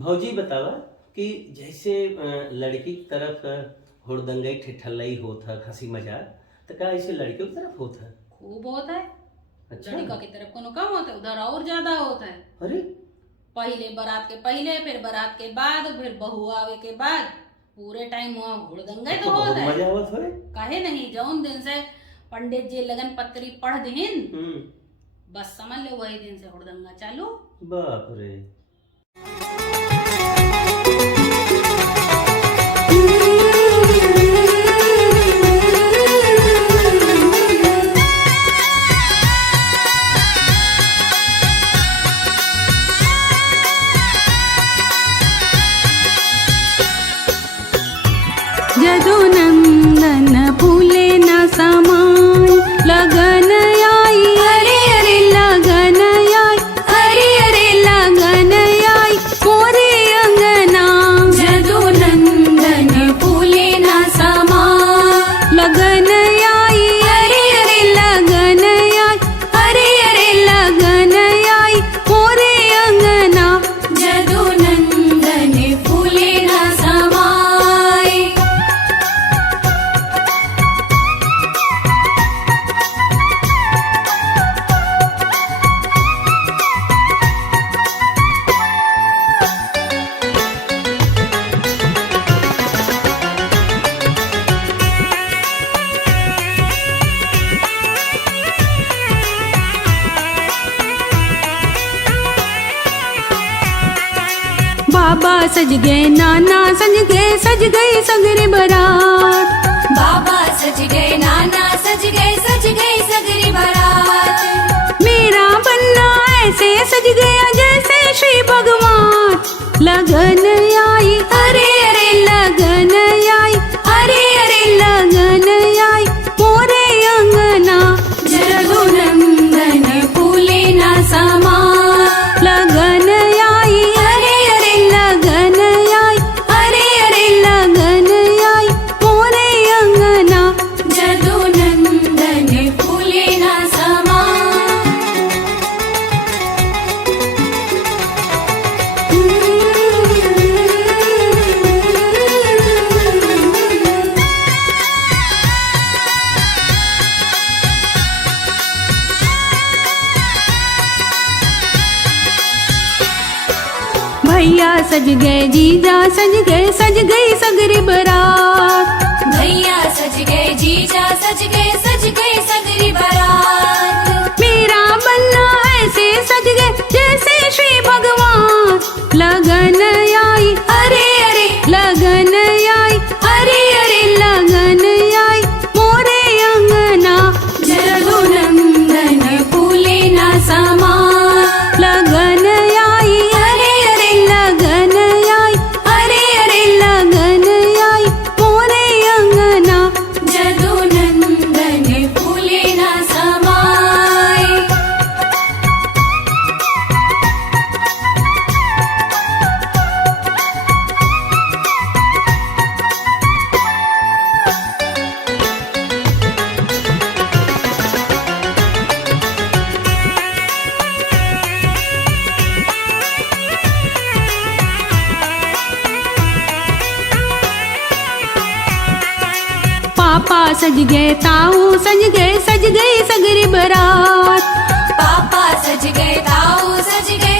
भौजी बतावा कि जैसे लड़की की तरफ हुड़दंगई ठिठल्लई होत है हंसी मजाक तो का ऐसे लड़कियों की तरफ होत है? खूब होता है। अच्छा। लड़का की तरफ कोनो कम होता है, उधर और ज्यादा होता है। अरे पहले बारात के पहले, फिर बारात के बाद, फिर बहू आवे के बाद पूरे टाइम वहाँ हुड़दंगे तब तो तो बहुत होता है। मजा आवत होए। काहे नहीं, जौन दिन से पंडित जी लगन पत्री पढ़ दिहिन हम्म। बस समझ ले वही दिन से हुड़दंगा चालू। बाप रे। यदुनंदन फूले न समान लगन आई, अरे अरे लगन आई, अरे अरे लगन आई मोरे अंगना। यदुनंदन फूले न समान लगन आई, अरे अरे लगन आई, अरे अरे लगन आई मोरे अंगना। यदुनंदन फूले न समाय। बाबा सज गए, नाना सज गए, सज गई सगरे बारात। बाबा सज गए, नाना सज गए सगरी बारात। मेरा बन्ना ऐसे सज गया जैसे श्री भगवान। लगन आई, अरे अरे लगन आई, अरे अरे लगन आई मोरे अंगना। यदुनंदन फूले न समाय। लगन आई, अरे अरे लगन आई, अरे अरे लगन आई मोरे अंगना। यदुनंदन फूले न समाय। भैया सज गए, जीजा सज गए, सज गई सगरी बारात। भैया सज गए, जीजा सज गए सगरी बारात। मेरा बन्ना ऐसे सज गए जैसे श्री भगवान। लगन आई, अरे अरे लगन आई, अरे अरे लगन आई मोरे अंगना। यदुनंदन फूले न समाय। लगन आई, अरे अरे लगन आई, अरे अरे लगन आई मोरे अंगना। यदुनंदन फूले न समाय। पापा सज गए, ताऊ सज गए, सज गई सगरी बारात। पापा सज गए, ताऊ सज गए